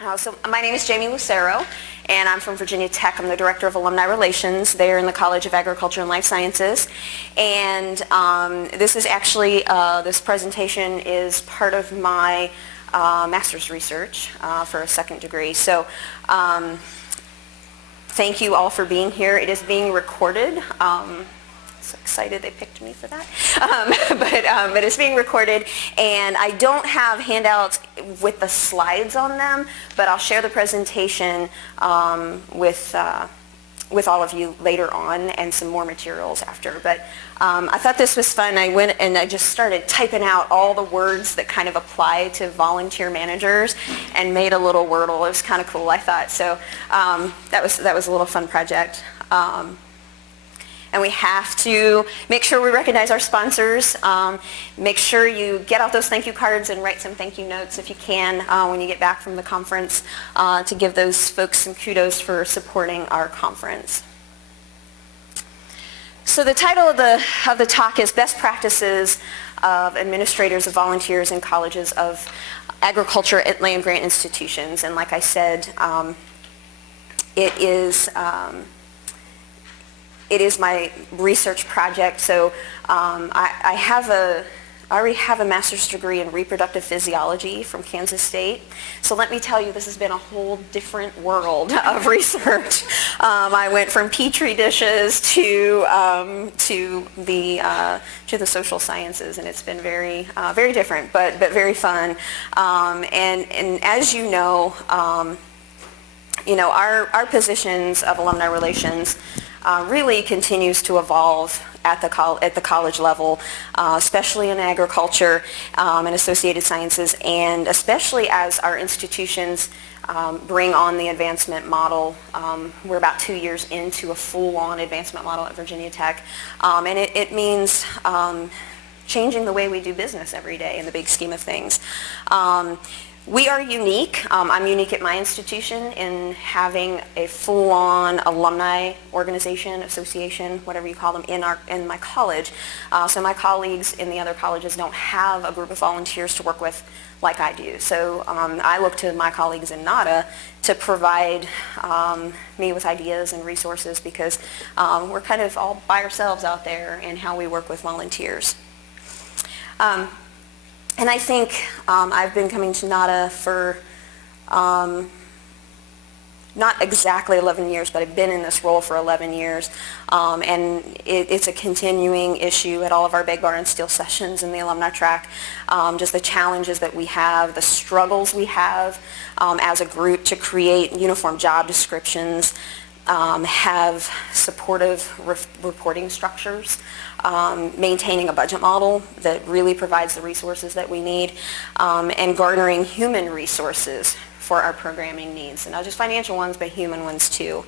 So my name is Jamie Lucero, and I'm from Virginia Tech. I'm the Director of Alumni Relations there in the College of Agriculture and Life Sciences. And this is actually, this presentation is part of my master's research for a second degree. So thank you all for being here. It is being recorded. So excited they picked me for that. But it's being recorded, and I don't have handouts with the slides on them, but I'll share the presentation with all of you later on, and some more materials after. But I thought this was fun. I went and I just started typing out all the words that kind of apply to volunteer managers and made a little Wordle. It was kind of cool, I thought. So that was a little fun project. And we have to make sure we recognize our sponsors. Make sure you get out those thank you cards and write some thank you notes if you can when you get back from the conference to give those folks some kudos for supporting our conference. So the title of the talk is Best Practices of Administrators of Volunteers in Colleges of Agriculture at Land-Grant Institutions. And like I said, it is my research project, so I already have a master's degree in reproductive physiology from Kansas State. So let me tell you, this has been a whole different world of research. I went from petri dishes to the social sciences, and it's been very different, but very fun. And as you know, our positions of alumni relations really continues to evolve at the college level, especially in agriculture and associated sciences, and especially as our institutions bring on the advancement model. We're about 2 years into a full-on advancement model at Virginia Tech, and it means changing the way we do business every day in the big scheme of things. We are unique. I'm unique at my institution in having a full-on alumni organization, association, whatever you call them, in my college. So my colleagues in the other colleges don't have a group of volunteers to work with like I do. So I look to my colleagues in NAADA to provide me with ideas and resources, because we're kind of all by ourselves out there in how we work with volunteers. And I think I've been coming to NAADA for not exactly 11 years, but I've been in this role for 11 years. And it's a continuing issue at all of our beg, bar, and steal sessions in the alumni track. Just the challenges that we have, the struggles we have as a group to create uniform job descriptions, have supportive reporting structures, maintaining a budget model that really provides the resources that we need, and garnering human resources for our programming needs. And not just financial ones, but human ones too.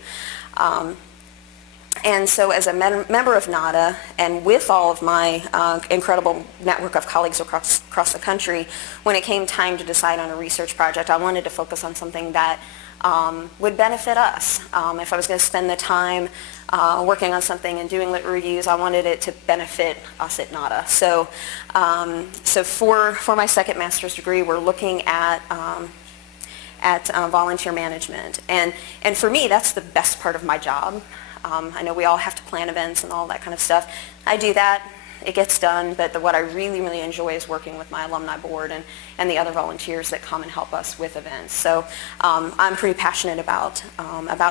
And so as a member of NAADA, and with all of my incredible network of colleagues across the country, when it came time to decide on a research project, I wanted to focus on something that would benefit us. If I was going to spend the time working on something and doing lit reviews, I wanted it to benefit us at NAADA. So, for my second master's degree, we're looking at volunteer management, and for me, that's the best part of my job. I know we all have to plan events and all that kind of stuff. I do that. It gets done, but what I really enjoy is working with my alumni board and the other volunteers that come and help us with events. So I'm pretty passionate about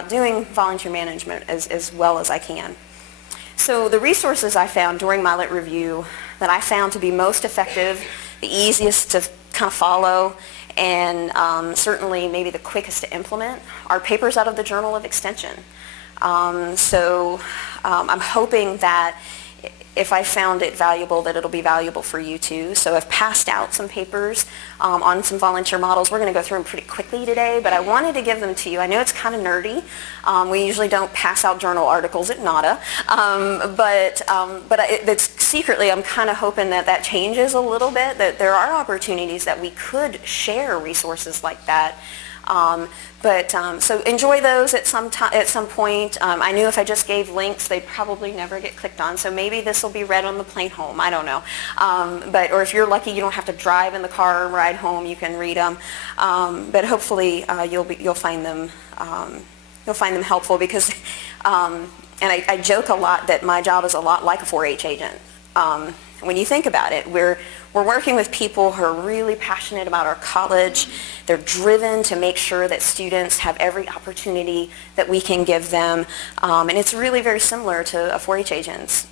doing volunteer management as well as I can. So the resources I found during my lit review that I found to be most effective, the easiest to kind of follow, and certainly maybe the quickest to implement, are papers out of the Journal of Extension. So I'm hoping that if I found it valuable, that it'll be valuable for you too. So I've passed out some papers on some volunteer models. We're going to go through them pretty quickly today, but I wanted to give them to you. I know it's kind of nerdy. We usually don't pass out journal articles at NAADA, but secretly I'm kind of hoping that changes a little bit, that there are opportunities that we could share resources like that. So enjoy those at some point. I knew if I just gave links, they'd probably never get clicked on. So maybe this will will be read on the plane home. I don't know. Or if you're lucky, you don't have to drive in the car and ride home. You can read them. But hopefully, you'll find them helpful because, and I joke a lot that my job is a lot like a 4-H agent. When you think about it, we're working with people who are really passionate about our college. They're driven to make sure that students have every opportunity that we can give them. And it's really very similar to a 4-H agent's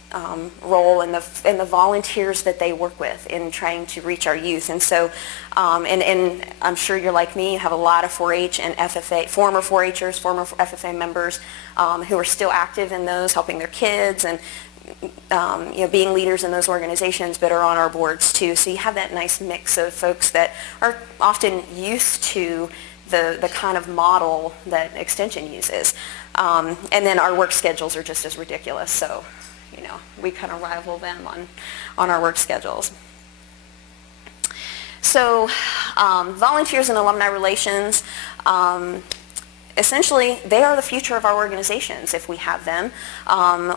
role and the volunteers that they work with in trying to reach our youth. And so, and I'm sure you're like me, you have a lot of 4-H and FFA, former 4-Hers, former FFA members who are still active in those, helping their kids and being leaders in those organizations, but are on our boards too. So you have that nice mix of folks that are often used to the kind of model that Extension uses. And then our work schedules are just as ridiculous. So, we kind of rival them on our work schedules. So volunteers and alumni relations, essentially, they are the future of our organizations if we have them,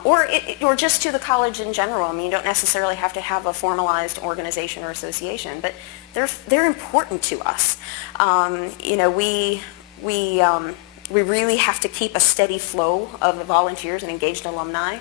or just to the college in general. I mean, you don't necessarily have to have a formalized organization or association, but they're important to us. We really have to keep a steady flow of volunteers and engaged alumni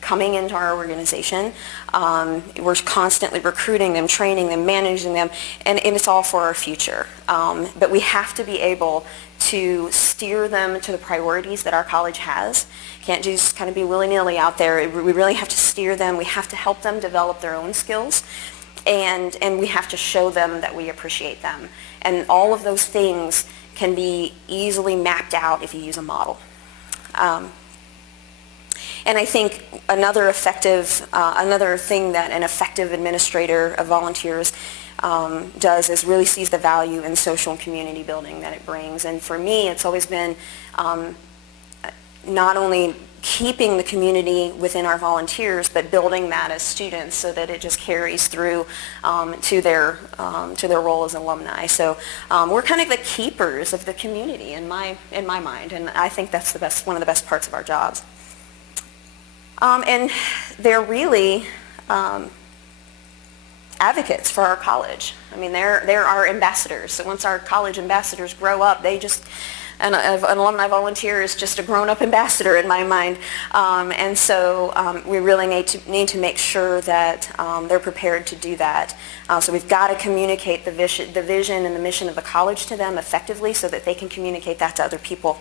coming into our organization. We're constantly recruiting them, training them, managing them, and it's all for our future. But we have to be able to steer them to the priorities that our college has. Can't just kind of be willy-nilly out there. We really have to steer them. We have to help them develop their own skills, and we have to show them that we appreciate them. And all of those things can be easily mapped out if you use a model. And I think another thing that an effective administrator of volunteers does is really sees the value in social and community building that it brings. And for me, it's always been not only keeping the community within our volunteers, but building that as students so that it just carries through to their role as alumni. So we're kind of the keepers of the community in my mind, and I think that's one of the best parts of our jobs. And they're really advocates for our college. I mean, they're our ambassadors. So once our college ambassadors grow up, an alumni volunteer is just a grown-up ambassador in my mind. And so we really need to make sure that they're prepared to do that. So we've got to communicate the vision and the mission of the college to them effectively so that they can communicate that to other people.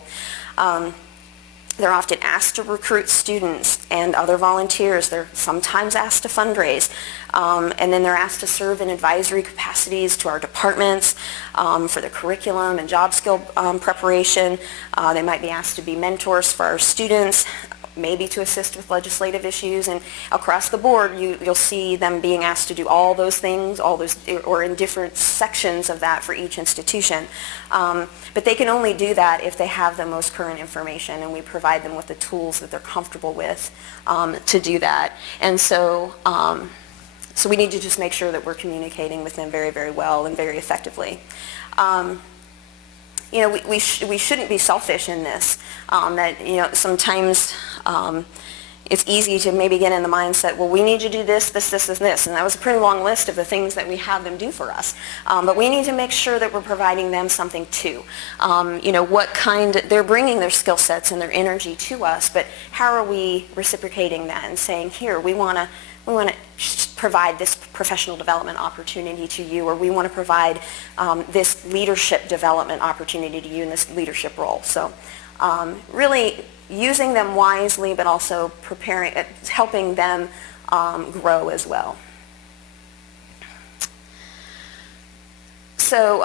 They're often asked to recruit students and other volunteers. They're sometimes asked to fundraise. And then they're asked to serve in advisory capacities to our departments for the curriculum and job skill preparation. They might be asked to be mentors for our students, maybe to assist with legislative issues. And across the board, you'll see them being asked to do all those things, or in different sections of that for each institution. But they can only do that if they have the most current information, and we provide them with the tools that they're comfortable with to do that. And so, so we need to just make sure that we're communicating with them very, very well and very effectively. We shouldn't be selfish in this. Sometimes it's easy to maybe get in the mindset, well, we need to do this, this, this, and this. And that was a pretty long list of the things that we have them do for us. But we need to make sure that we're providing them something too. They're bringing their skill sets and their energy to us, but how are we reciprocating that and saying, here, we want to provide this professional development opportunity to you, or we want to provide this leadership development opportunity to you in this leadership role. So really using them wisely, but also helping them grow as well. So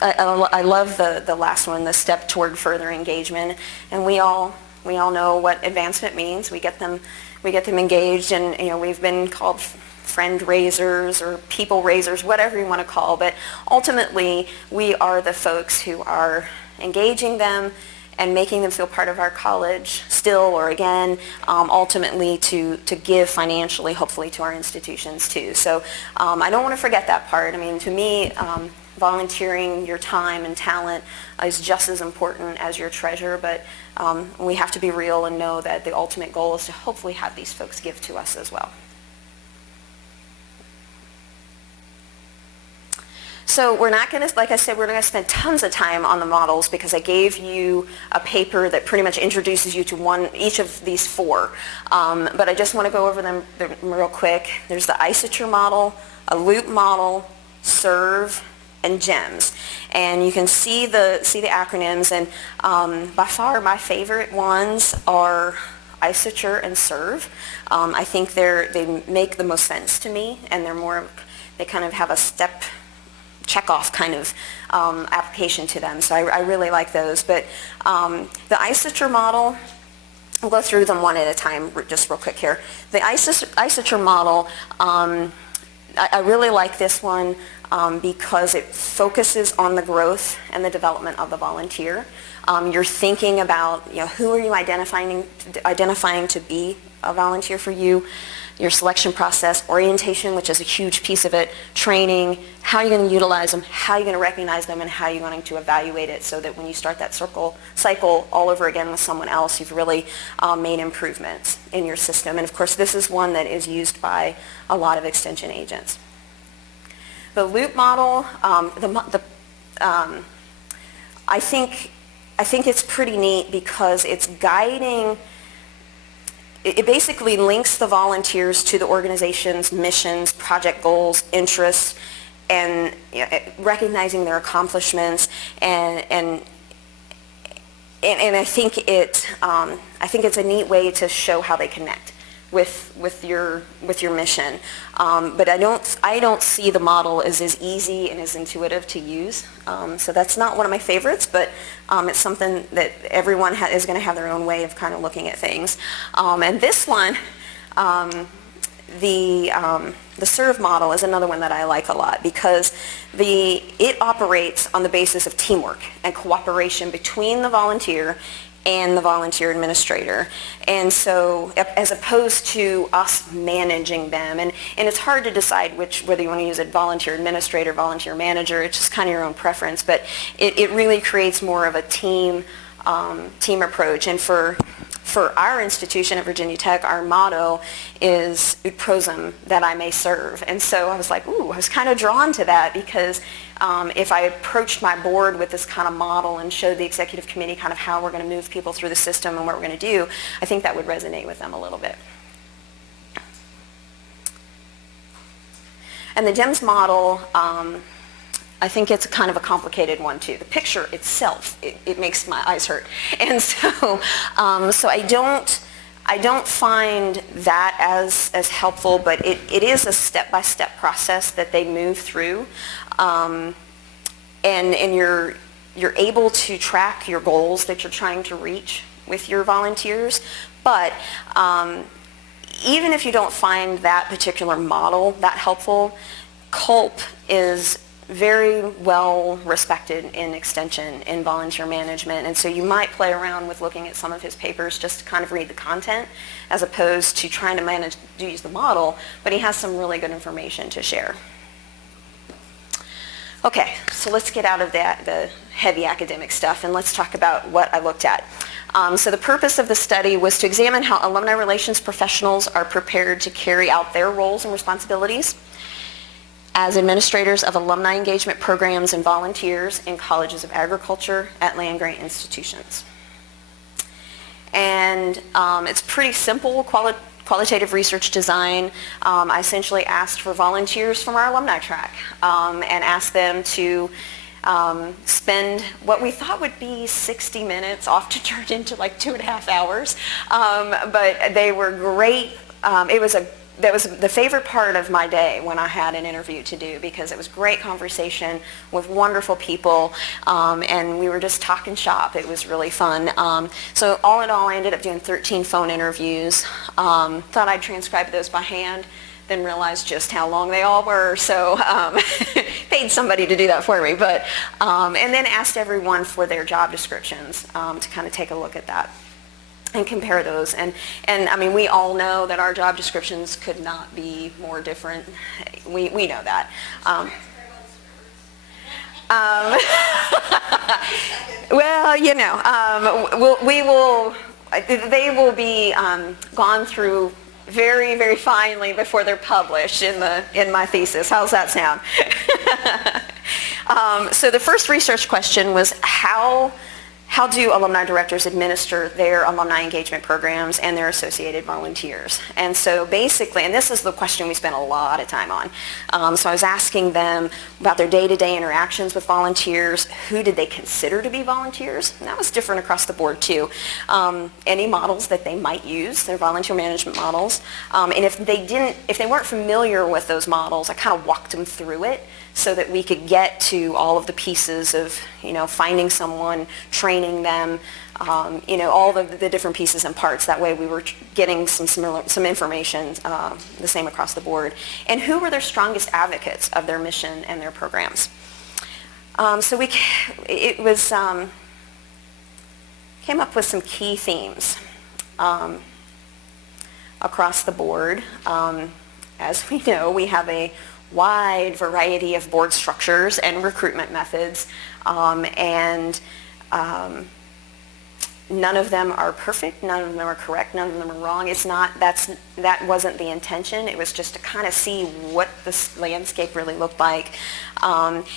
I love the last one, the step toward further engagement, and we all know what advancement means. We get them engaged, and we've been called friend raisers or people raisers, whatever you want to call, but ultimately we are the folks who are engaging them and making them feel part of our college still or again, ultimately to give financially, hopefully, to our institutions too. So I don't want to forget that part. I mean, to me, volunteering your time and talent is just as important as your treasure, but we have to be real and know that the ultimate goal is to hopefully have these folks give to us as well. So we're not going to, like I said, we're going to spend tons of time on the models because I gave you a paper that pretty much introduces you to each of these four. But I just want to go over them real quick. There's the Isature model, a loop model, SERVE, and GEMS. And you can see the acronyms, and by far my favorite ones are Isature and SERVE. I think they make the most sense to me, and they kind of have a step check-off kind of application to them. So I really like those. But the Isature model, we'll go through them one at a time just real quick here. The Isature model, I really like this one because it focuses on the growth and the development of the volunteer. You're thinking about, who are you identifying to be a volunteer for you, your selection process, orientation, which is a huge piece of it, training, how you're going to utilize them, how you're going to recognize them, and how you're going to evaluate it so that when you start that cycle all over again with someone else, you've really made improvements in your system. And of course, this is one that is used by a lot of extension agents. The loop model, I think it's pretty neat because it's guiding. It basically links the volunteers to the organization's missions, project goals, interests, and recognizing their accomplishments. And I think it's a neat way to show how they connect with your mission. But I don't see the model as easy and as intuitive to use. So that's not one of my favorites, but it's something that everyone is going to have their own way of kind of looking at things. And this one, the SERVE model is another one that I like a lot because it operates on the basis of teamwork and cooperation between the volunteer and the volunteer administrator. And so as opposed to us managing them, and it's hard to decide whether you want to use a volunteer administrator, volunteer manager, it's just kind of your own preference, but it really creates more of a team approach. And for our institution at Virginia Tech, our motto is ut prosum, that I may serve. And so I was like, I was kind of drawn to that because if I approached my board with this kind of model and showed the executive committee kind of how we're going to move people through the system and what we're going to do, I think that would resonate with them a little bit. And the GEMS model, I think it's kind of a complicated one too. The picture itself, it makes my eyes hurt. And so, so I don't find that as helpful, but it is a step-by-step process that they move through. And you're able to track your goals that you're trying to reach with your volunteers. But even if you don't find that particular model that helpful, CULP is very well respected in extension in volunteer management, and so you might play around with looking at some of his papers just to kind of read the content as opposed to trying to use the model, but he has some really good information to share. Okay, so let's get out of the heavy academic stuff and let's talk about what I looked at. So the purpose of the study was to examine how alumni relations professionals are prepared to carry out their roles and responsibilities as administrators of alumni engagement programs and volunteers in colleges of agriculture at land-grant institutions. And it's pretty simple qualitative research design. I essentially asked for volunteers from our alumni track and asked them to spend what we thought would be 60 minutes, often turned into like 2.5 hours. But they were great. That was the favorite part of my day when I had an interview to do because it was great conversation with wonderful people, and we were just talking shop. It was really fun. So all in all, I ended up doing 13 phone interviews. Thought I'd transcribe those by hand, then realized just how long they all were, so paid somebody to do that for me. But and then asked everyone for their job descriptions to kind of take a look at that and compare those. And I mean, we all know that our job descriptions could not be more different. We know that. Well, you know, they will be gone through very, very finely before they're published in my thesis. How's that sound? So the first research question was how do alumni directors administer their alumni engagement programs and their associated volunteers? And so basically, and this is the question we spent a lot of time on, so I was asking them about their day-to-day interactions with volunteers, who did they consider to be volunteers, and that was different across the board too. Any models that they might use, their volunteer management models, and if they weren't familiar with those models, I kind of walked them through it so that we could get to all of the pieces of, you know, finding someone, training them, you know, all of the different pieces and parts. That way we were getting some information the same across the board. And who were their strongest advocates of their mission and their programs? So came up with some key themes across the board. As we know, we have a wide variety of board structures and recruitment methods, and none of them are perfect, none of them are correct, none of them are wrong. That wasn't the intention. It was just to kind of see what this landscape really looked like.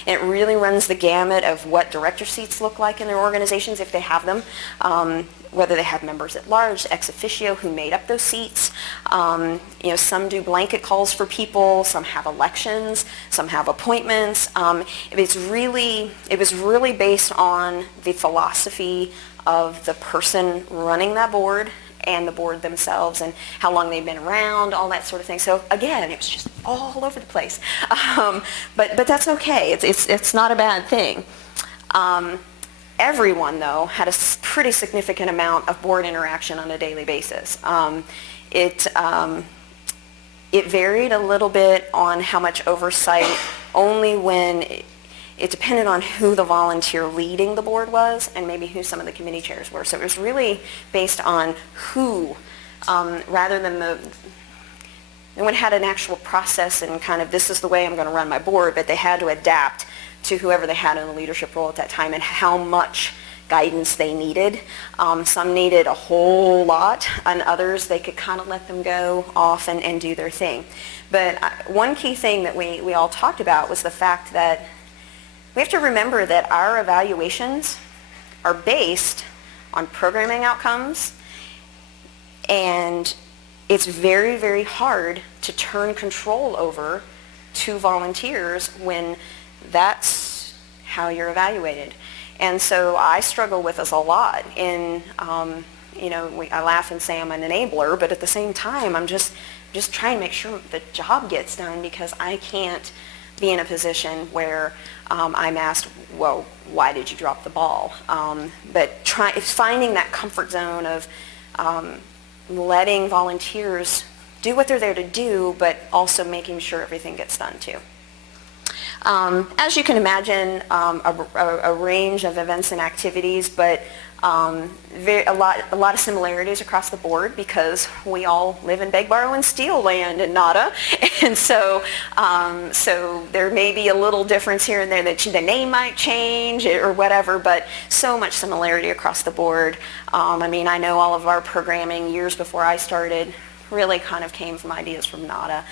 It really runs the gamut of what director seats look like in their organizations if they have them, whether they have members at large, ex officio, who made up those seats. You know, some do blanket calls for people, some have elections, some have appointments. It was really based on the philosophy of the person running that board and the board themselves and how long they've been around, all that sort of thing. So again, it was just all over the place. But that's okay. It's not a bad thing. Everyone, though, had a pretty significant amount of board interaction on a daily basis. It varied a little bit on how much oversight, only when it depended on who the volunteer leading the board was and maybe who some of the committee chairs were. So it was really based on who, rather than no one had an actual process and kind of, this is the way I'm going to run my board, but they had to adapt to whoever they had in the leadership role at that time and how much guidance they needed. Some needed a whole lot, and others they could kind of let them go off and do their thing. But one key thing that we all talked about was the fact that we have to remember that our evaluations are based on programming outcomes, and it's very, very hard to turn control over to volunteers when that's how you're evaluated. And so I struggle with this a lot in, you know, I laugh and say I'm an enabler, but at the same time I'm just trying to make sure the job gets done, because I can't be in a position where I'm asked, well, why did you drop the ball? But finding that comfort zone of letting volunteers do what they're there to do, but also making sure everything gets done too. As you can imagine, a range of events and activities, but a lot of similarities across the board, because we all live in beg, borrow, and steal land in NAADA, and so there may be a little difference here and there, that the name might change or whatever, but so much similarity across the board. I mean, I know all of our programming years before I started really kind of came from ideas from NAADA,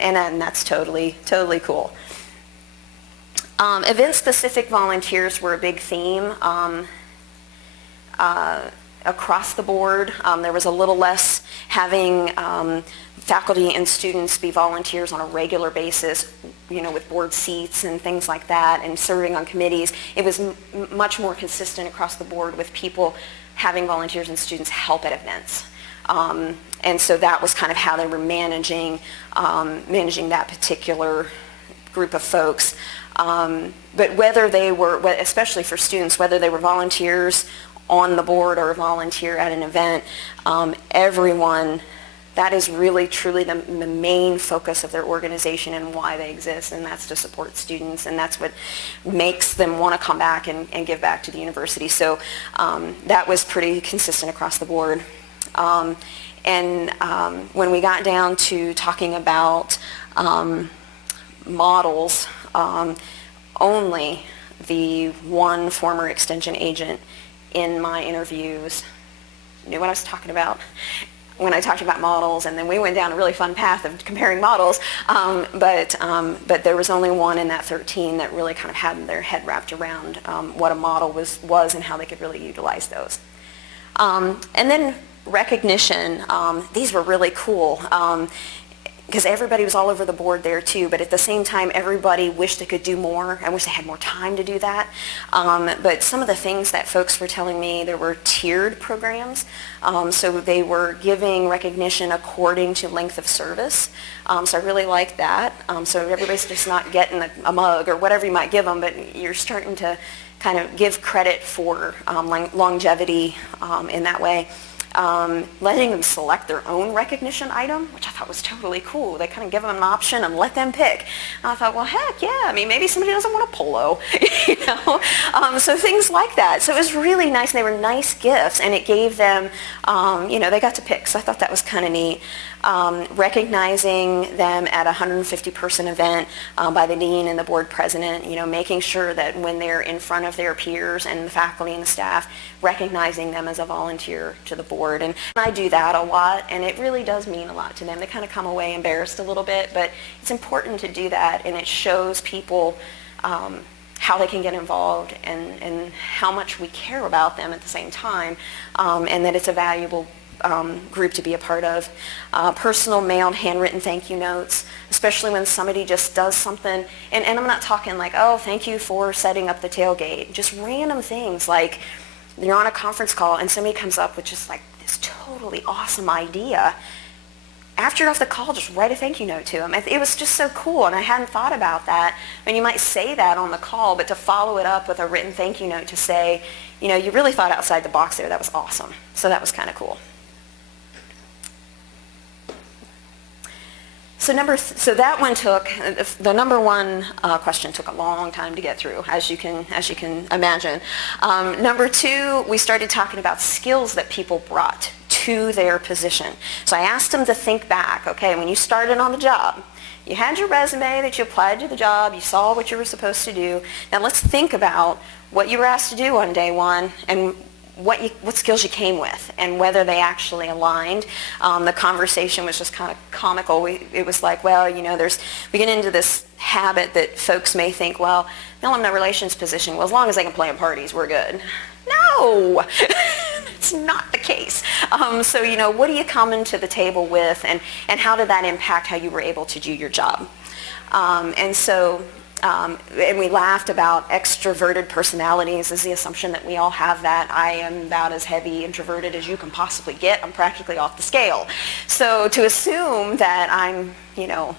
and that's totally cool. Event-specific volunteers were a big theme across the board. There was a little less having faculty and students be volunteers on a regular basis, you know, with board seats and things like that, and serving on committees. It was much more consistent across the board with people having volunteers and students help at events. And so that was kind of how they were managing that particular group of folks. But whether they were, especially for students, whether they were volunteers on the board or a volunteer at an event, everyone, that is really truly the main focus of their organization and why they exist, and that's to support students, and that's what makes them want to come back and give back to the university. So that was pretty consistent across the board. And when we got down to talking about models only, the one former extension agent in my interviews knew what I was talking about when I talked about models, and then we went down a really fun path of comparing models, but there was only one in that 13 that really kind of had their head wrapped around what a model was and how they could really utilize those. And then recognition, these were really cool. Because everybody was all over the board there too, but at the same time everybody wished they could do more. I wish they had more time to do that. But some of the things that folks were telling me, there were tiered programs. So they were giving recognition according to length of service. So I really liked that. So everybody's just not getting a mug or whatever you might give them, but you're starting to kind of give credit for longevity in that way. Letting them select their own recognition item, which I thought was totally cool. They kind of give them an option and let them pick. And I thought, well, heck yeah. I mean, maybe somebody doesn't want a polo, you know. So things like that. So it was really nice. And they were nice gifts, and it gave them, you know, they got to pick. So I thought that was kind of neat. Recognizing them at a 150-person event by the dean and the board president, you know, making sure that when they're in front of their peers and the faculty and the staff, recognizing them as a volunteer to the board. And I do that a lot, and it really does mean a lot to them. They kind of come away embarrassed a little bit, but it's important to do that, and it shows people how they can get involved and how much we care about them at the same time, and that it's a valuable group to be a part of. Personal mailed handwritten thank you notes, especially when somebody just does something, and I'm not talking like, oh, thank you for setting up the tailgate, just random things like you're on a conference call and somebody comes up with just like this totally awesome idea. After you're off the call, just write a thank you note to them. It was just so cool, and I hadn't thought about that. I mean, you might say that on the call, but to follow it up with a written thank you note to say, you know, you really thought outside the box there. That was awesome. So that was kind of cool. So that one took, the number one question took a long time to get through, as you can imagine. Number two, we started talking about skills that people brought to their position. So I asked them to think back, okay, when you started on the job, you had your resume that you applied to the job, you saw what you were supposed to do. Now let's think about what you were asked to do on day one and what skills you came with and whether they actually aligned. The conversation was just kind of comical. It was like, well, you know, we get into this habit that folks may think, well, the alumni relations position, well, as long as they can play in parties, we're good. No, it's not the case. So, you know, what do you come into the table with, and how did that impact how you were able to do your job? And we laughed about extroverted personalities is the assumption that we all have that. I am about as heavy introverted as you can possibly get. I'm practically off the scale. So to assume that I'm, you know,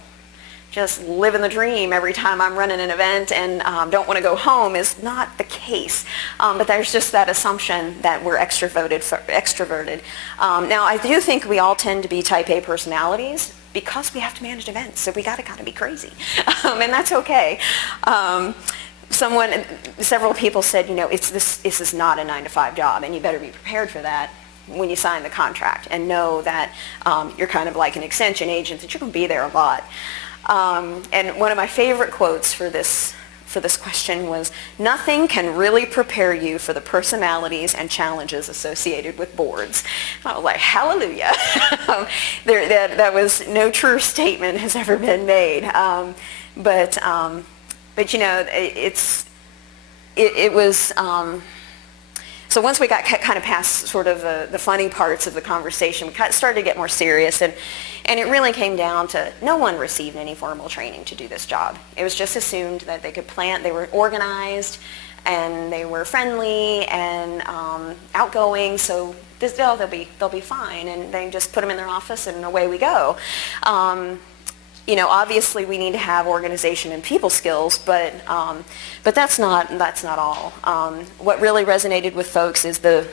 just living the dream every time I'm running an event and don't want to go home is not the case. But there's just that assumption that we're extroverted. Now, I do think we all tend to be type A personalities, because we have to manage events, so we gotta be crazy, and that's okay. Several people said, you know, this is not a 9-to-5 job, and you better be prepared for that when you sign the contract, and know that you're kind of like an extension agent, that you're gonna be there a lot. And one of my favorite quotes for this question was, nothing can really prepare you for the personalities and challenges associated with boards. And I was like, hallelujah. That was no truer statement has ever been made. But you know, it was, so once we got kind of past sort of the funny parts of the conversation, we started to get more serious, and it really came down to no one received any formal training to do this job. It was just assumed that they could they were organized, and they were friendly and outgoing, so they'll be fine, and they just put them in their office and away we go. You know, obviously we need to have organization and people skills, but that's not all. What really resonated with folks is the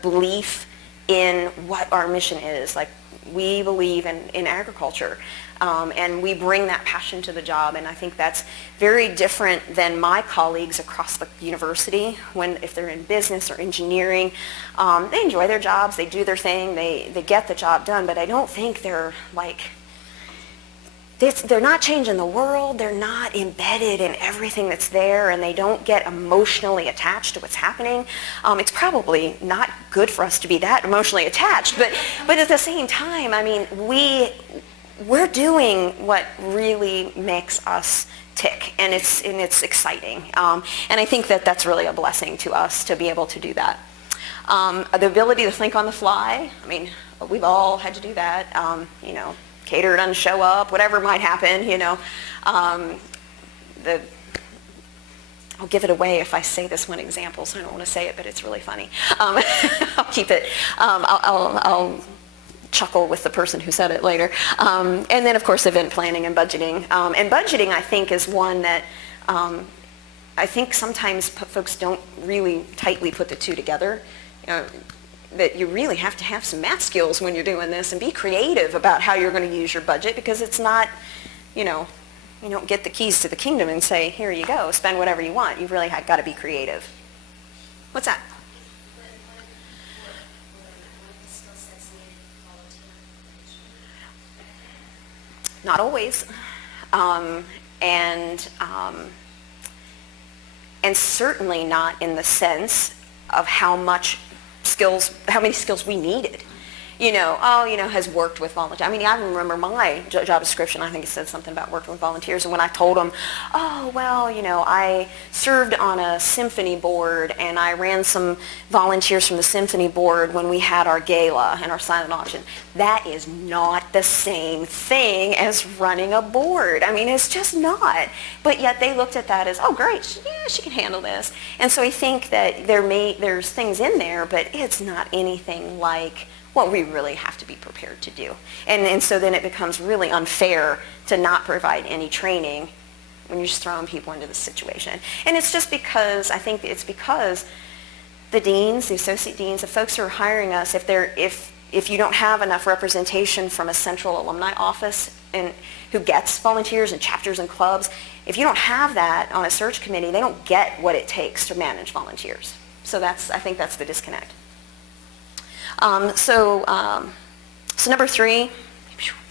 belief in what our mission is. Like, we believe in agriculture, and we bring that passion to the job, and I think that's very different than my colleagues across the university. If they're in business or engineering, they enjoy their jobs, they do their thing, they get the job done, but I don't think they're like they're not changing the world, they're not embedded in everything that's there, and they don't get emotionally attached to what's happening. It's probably not good for us to be that emotionally attached, but at the same time, I mean, we're doing what really makes us tick, and it's exciting. And I think that that's really a blessing to us to be able to do that. The ability to think on the fly, I mean, we've all had to do that. You know, caterer doesn't show up, whatever might happen, you know. I'll give it away if I say this one example, so I don't want to say it, but it's really funny. I'll keep it. I'll chuckle with the person who said it later. And then, of course, event planning and budgeting. And budgeting, I think, is one that I think sometimes folks don't really tightly put the two together. You know, that you really have to have some math skills when you're doing this and be creative about how you're going to use your budget, because it's not, you know, you don't get the keys to the kingdom and say, here you go, spend whatever you want. You've really got to be creative. What's that? Not always. And certainly not in the sense of how many skills we needed. You know, has worked with volunteers. I mean, I remember my job description, I think it said something about working with volunteers, and when I told them, oh, well, you know, I served on a symphony board, and I ran some volunteers from the symphony board when we had our gala and our silent auction. That is not the same thing as running a board. I mean, it's just not. But yet they looked at that as, oh, great, yeah, she can handle this. And so I think that there's things in there, but it's not anything like what we really have to be prepared to do. And so then it becomes really unfair to not provide any training when you're just throwing people into the situation. And it's just because, I think it's because the deans, the associate deans, the folks who are hiring us, if you don't have enough representation from a central alumni office and who gets volunteers and chapters and clubs, if you don't have that on a search committee, they don't get what it takes to manage volunteers. So I think that's the disconnect. So number 3,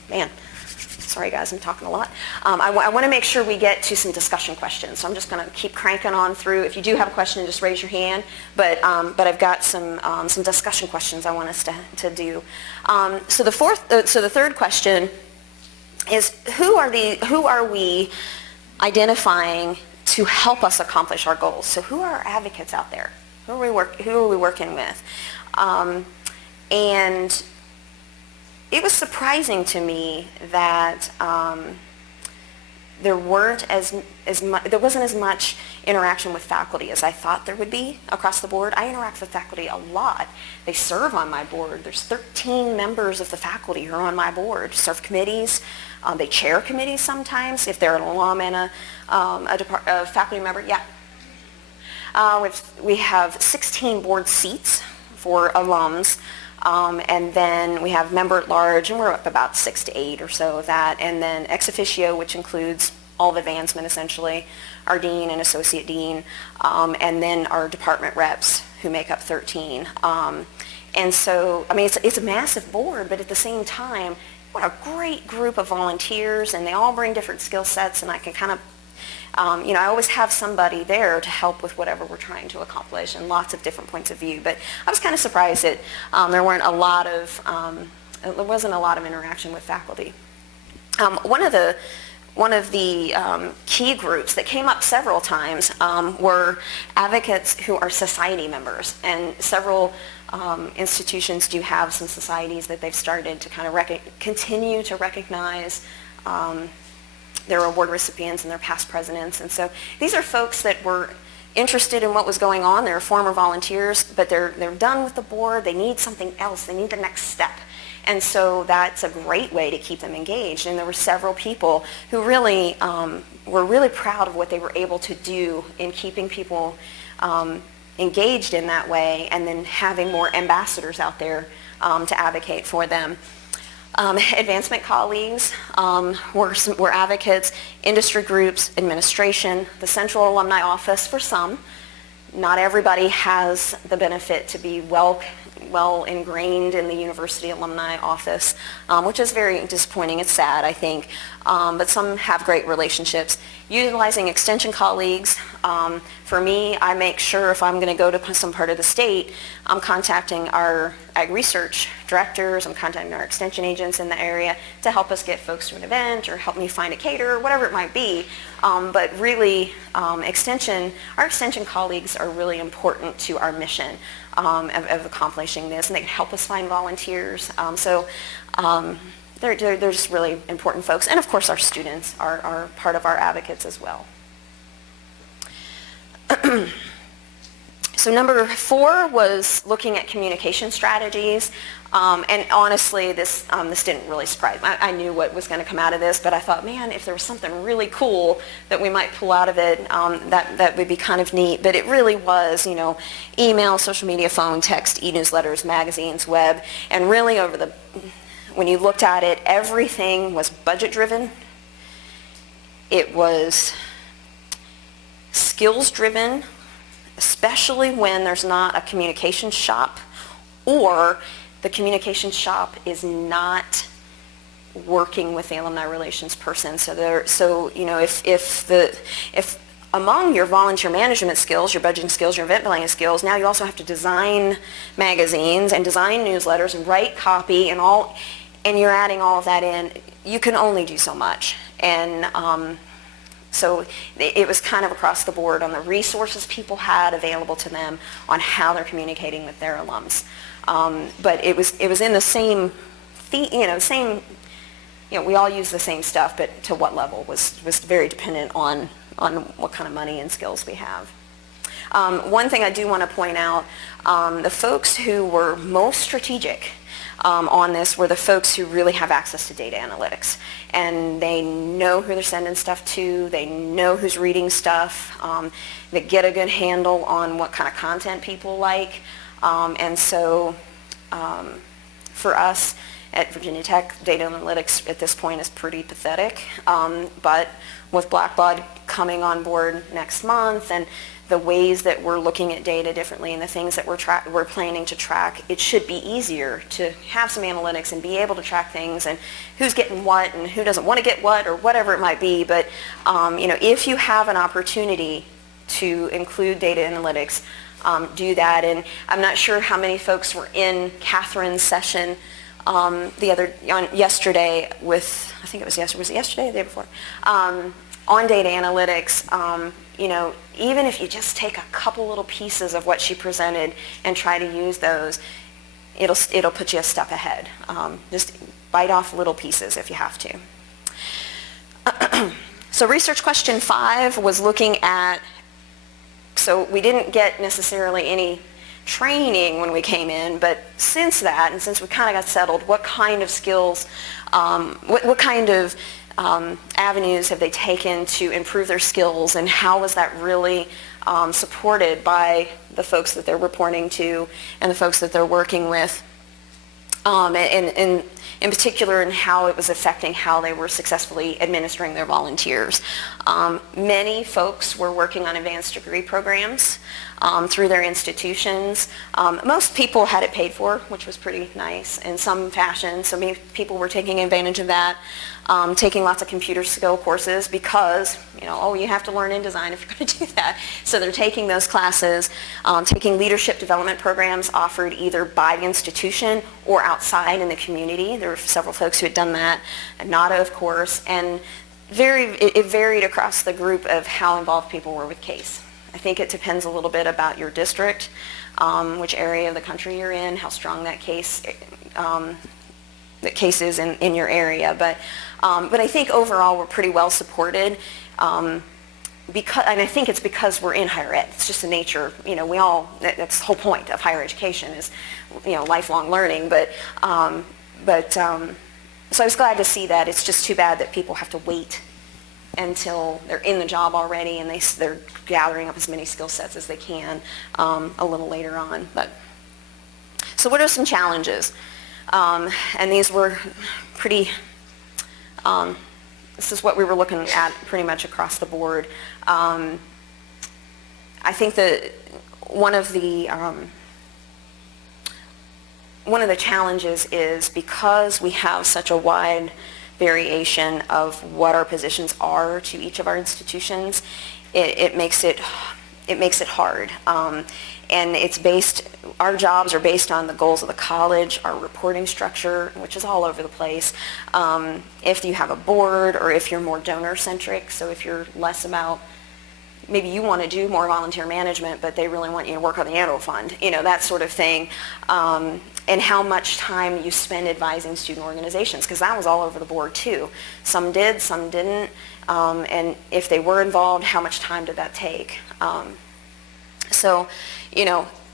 man, sorry guys, I'm talking a lot. I want to make sure we get to some discussion questions. So I'm just going to keep cranking on through. If you do have a question, just raise your hand. But I've got some discussion questions I want us to do. So the third question is, who are we identifying to help us accomplish our goals? So who are our advocates out there? Who are we working with? And it was surprising to me that there wasn't as much interaction with faculty as I thought there would be across the board. I interact with faculty a lot. They serve on my board. There's 13 members of the faculty who are on my board, serve committees. They chair committees sometimes if they're an alum and a faculty member. Yeah. We have 16 board seats for alums. And then we have member at large, and we're up about 6 to 8 or so of that. And then ex officio, which includes all of advancement essentially, our dean and associate dean, and then our department reps who make up 13. And so, I mean, it's a massive board, but at the same time, what a great group of volunteers, and they all bring different skill sets, and I can kind of I always have somebody there to help with whatever we're trying to accomplish, and lots of different points of view. But I was kind of surprised that there wasn't a lot of interaction with faculty. One of the key groups that came up several times were advocates who are society members, and several institutions do have some societies that they've started to kind of continue to recognize their award recipients and their past presidents. And so these are folks that were interested in what was going on. They're former volunteers, but they're done with the board. They need something else. They need the next step. And so that's a great way to keep them engaged. And there were several people who really were really proud of what they were able to do in keeping people engaged in that way, and then having more ambassadors out there to advocate for them. Advancement colleagues were advocates, industry groups, administration, the central alumni office for some. Not everybody has the benefit to be well ingrained in the university alumni office, which is very disappointing. It's sad, I think. but some have great relationships. Utilizing extension colleagues, for me, I make sure if I'm going to go to some part of the state, I'm contacting our ag research directors, I'm contacting our extension agents in the area to help us get folks to an event or help me find a caterer, whatever it might be. But really, our extension colleagues are really important to our mission of accomplishing this, and they can help us find volunteers. They're just really important folks. And of course, our students are part of our advocates as well. So number 4 was looking at communication strategies. And honestly, this didn't really surprise me. I knew what was going to come out of this, but I thought, man, if there was something really cool that we might pull out of it, that would be kind of neat. But it really was, email, social media, phone, text, e-newsletters, magazines, web, and really when you looked at it, everything was budget-driven. It was skills-driven, especially when there's not a communication shop or the communication shop is not working with the alumni relations person. So if among your volunteer management skills, your budgeting skills, your event planning skills, now you also have to design magazines and design newsletters and write copy and you're adding all of that in, you can only do so much. And so it was kind of across the board on the resources people had available to them on how they're communicating with their alums. But it was in the same, we all use the same stuff, but to what level was very dependent on what kind of money and skills we have. One thing I do want to point out, the folks who were most strategic on this were the folks who really have access to data analytics, and they know who they're sending stuff to, they know who's reading stuff, they get a good handle on what kind of content people like, and so for us at Virginia Tech, data analytics at this point is pretty pathetic, but with Blackbaud coming on board next month and the ways that we're looking at data differently and the things that we're planning to track, it should be easier to have some analytics and be able to track things and who's getting what and who doesn't want to get what or whatever it might be. But if you have an opportunity to include data analytics, do that. And I'm not sure how many folks were in Catherine's session yesterday with, I think it was yesterday, was it yesterday or the day before? On data analytics, even if you just take a couple little pieces of what she presented and try to use those, it'll put you a step ahead. Just bite off little pieces if you have to. So research question 5 was looking at, so we didn't get necessarily any training when we came in, but since that, and since we kind of got settled, what kind of skills, what kind of avenues have they taken to improve their skills, and how was that really supported by the folks that they're reporting to and the folks that they're working with, and in particular in how it was affecting how they were successfully administering their volunteers. Many folks were working on advanced degree programs through their institutions. Most people had it paid for, which was pretty nice in some fashion, so many people were taking advantage of that. Taking lots of computer skill courses because, you have to learn InDesign if you're going to do that. So they're taking those classes, taking leadership development programs offered either by the institution or outside in the community. There were several folks who had done that, NAADA, of course, and it varied across the group of how involved people were with CASE. I think it depends a little bit about your district, which area of the country you're in, how strong that case is in your area, but I think overall we're pretty well supported, and I think it's because we're in higher ed. It's just the nature, that's the whole point of higher education is, lifelong learning. But so I was glad to see that. It's just too bad that people have to wait until they're in the job already and they're gathering up as many skill sets as they can a little later on. So what are some challenges? And these were pretty, this is what we were looking at pretty much across the board. I think that one of the challenges is because we have such a wide variation of what our positions are to each of our institutions, it makes it hard. And our jobs are based on the goals of the college, our reporting structure, which is all over the place. If you have a board, or if you're more donor-centric, so if you're less about, maybe you want to do more volunteer management, but they really want you to work on the annual fund, that sort of thing. And how much time you spend advising student organizations, because that was all over the board too. Some did, some didn't. And if they were involved, how much time did that take? And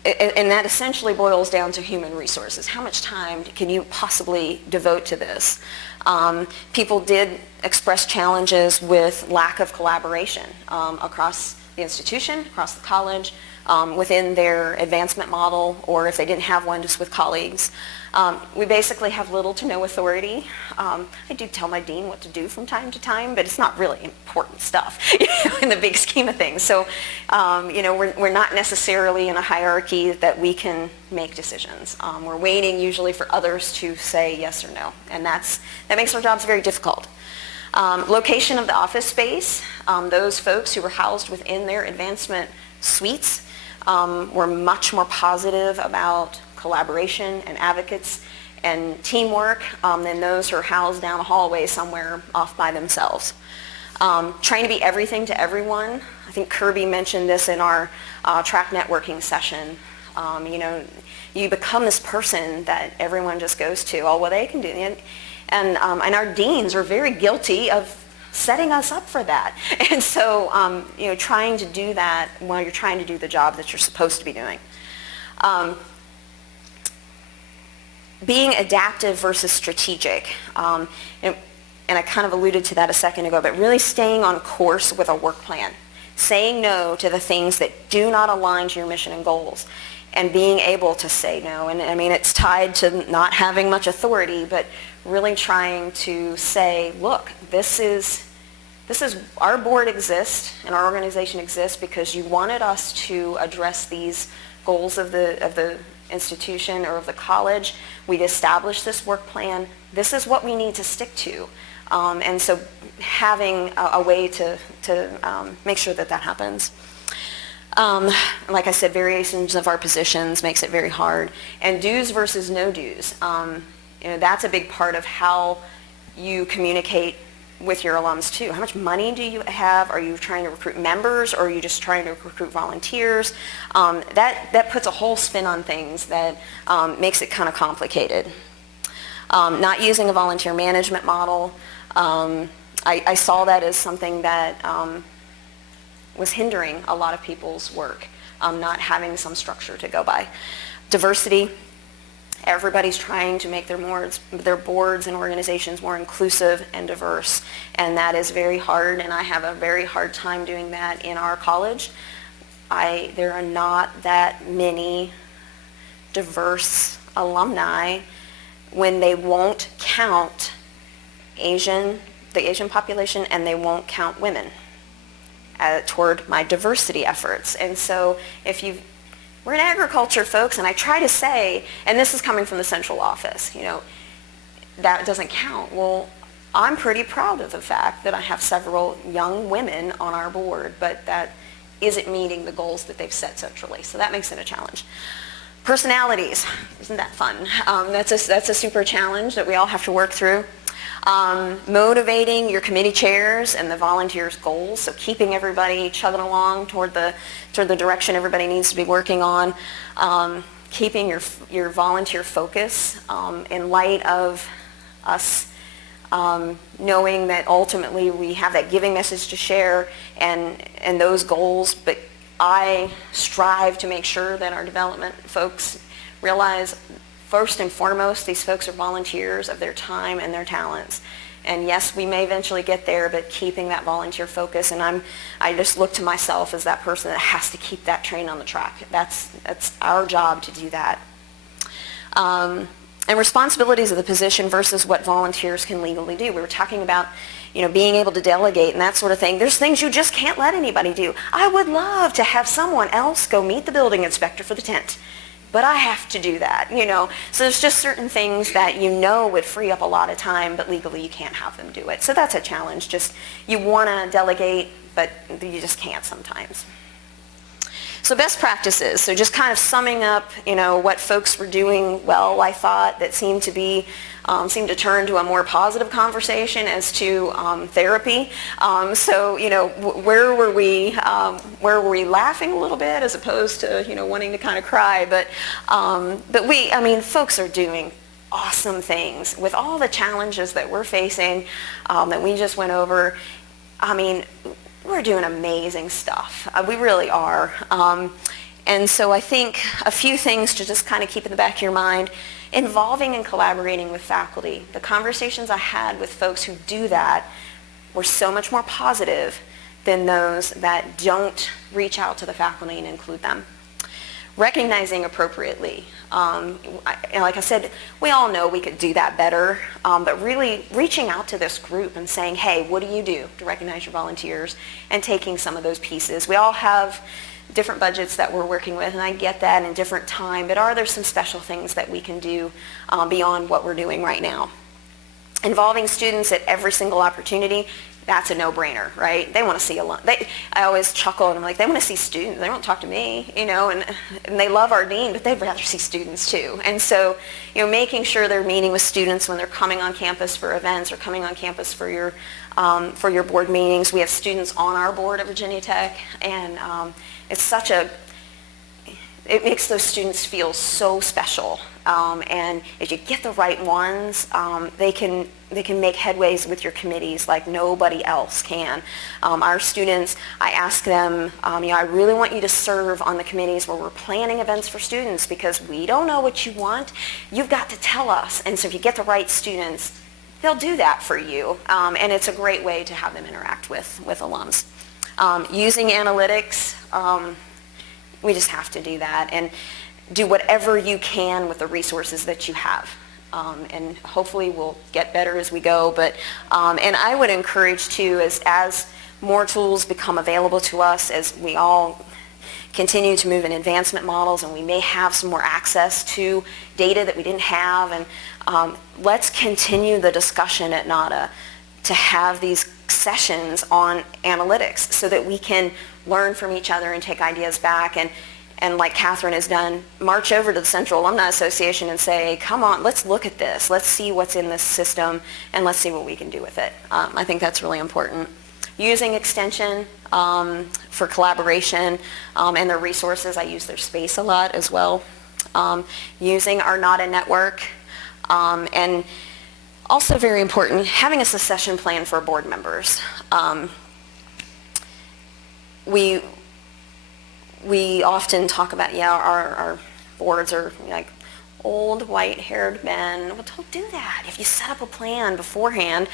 that essentially boils down to human resources. How much time can you possibly devote to this? People did express challenges with lack of collaboration across the institution, across the college, within their advancement model, or if they didn't have one, just with colleagues. We basically have little to no authority. I do tell my dean what to do from time to time, but it's not really important stuff in the big scheme of things. So, we're not necessarily in a hierarchy that we can make decisions. We're waiting usually for others to say yes or no, and that makes our jobs very difficult. Location of the office space, those folks who were housed within their advancement suites were much more positive about collaboration and advocates and teamwork than those who are housed down a hallway somewhere off by themselves. Trying to be everything to everyone. I think Kirby mentioned this in our track networking session. You become this person that everyone just goes to. Oh, well, they can do it. And our deans are very guilty of setting us up for that. And so, trying to do that while you're trying to do the job that you're supposed to be doing. Being adaptive versus strategic. And I kind of alluded to that a second ago, but really staying on course with a work plan. Saying no to the things that do not align to your mission and goals. And being able to say no. And it's tied to not having much authority, but really trying to say, look, this is our board exists and our organization exists because you wanted us to address these goals of the institution or of the college. We've established this work plan. This is what we need to stick to. And so having a way to make sure that happens. Like I said, variations of our positions makes it very hard. And dues versus no dues. That's a big part of how you communicate with your alums too. How much money do you have? Are you trying to recruit members, or are you just trying to recruit volunteers? That puts a whole spin on things that makes it kind of complicated. Not using a volunteer management model. I saw that as something that was hindering a lot of people's work, not having some structure to go by. Diversity. Everybody's trying to make their boards and organizations more inclusive and diverse, and that is very hard, and I have a very hard time doing that in our college. There are not that many diverse alumni when they won't count the Asian population, and they won't count women toward my diversity efforts. And so we're in agriculture, folks, and I try to say, and this is coming from the central office, that doesn't count. Well, I'm pretty proud of the fact that I have several young women on our board, but that isn't meeting the goals that they've set centrally. So that makes it a challenge. Personalities, isn't that fun? That's a super challenge that we all have to work through. Motivating your committee chairs and the volunteers' goals, so keeping everybody chugging along toward the direction everybody needs to be working on. Keeping your volunteer focus in light of us knowing that ultimately we have that giving message to share and those goals, but I strive to make sure that our development folks realize first and foremost, these folks are volunteers of their time and their talents. And yes, we may eventually get there, but keeping that volunteer focus, and I just look to myself as that person that has to keep that train on the track. That's our job to do that. And responsibilities of the position versus what volunteers can legally do. We were talking about, being able to delegate and that sort of thing. There's things you just can't let anybody do. I would love to have someone else go meet the building inspector for the tent. but I have to do that, you know. So there's just certain things that you know would free up a lot of time, but legally you can't have them do it. So that's a challenge. Just you want to delegate, but you just can't sometimes. So best practices. So just kind of summing up, you know, what folks were doing well, I thought, that seemed to turn to a more positive conversation as to therapy. So, you know, where were we laughing a little bit as opposed to, you know, wanting to kind of cry? But I mean, folks are doing awesome things with all the challenges that we're facing that we just went over. I mean, we're doing amazing stuff. We really are. And so I think a few things to just kind of keep in the back of your mind: involving and collaborating with faculty. The conversations I had with folks who do that were so much more positive than those that don't reach out to the faculty and include them. Recognizing appropriately. Like I said, we all know we could do that better, but really reaching out to this group and saying, hey, what do you do to recognize your volunteers, and taking some of those pieces. We all have different budgets that we're working with, and I get that, in different time, but are there some special things that we can do beyond what we're doing right now? Involving students at every single opportunity. That's a no-brainer, right? They want to see I always chuckle and I'm like, they want to see students. They don't talk to me, you know, and they love our dean, but they'd rather see students too. And so, you know, making sure they're meeting with students when they're coming on campus for events or coming on campus for your board meetings. We have students on our board at Virginia Tech, and it makes those students feel so special. And if you get the right ones, they can make headways with your committees like nobody else can. Our students, I ask them, you know, I really want you to serve on the committees where we're planning events for students, because we don't know what you want. You've got to tell us. And so if you get the right students, they'll do that for you. And it's a great way to have them interact with alums. Using analytics, we just have to do that, and do whatever you can with the resources that you have. And hopefully we'll get better as we go. But and I would encourage too, as more tools become available to us, as we all continue to move in advancement models, and we may have some more access to data that we didn't have, and let's continue the discussion at NAADA to have these sessions on analytics so that we can learn from each other and take ideas back, and like Catherine has done, march over to the Central Alumni Association and say, come on, let's look at this. Let's see what's in this system, and let's see what we can do with it. I think that's really important. Using Extension for collaboration and their resources. I use their space a lot as well. Using our NAADA network, and also very important, having a succession plan for board members. We often talk about, our boards are like old white-haired men. Well, don't do that. If you set up a plan beforehand,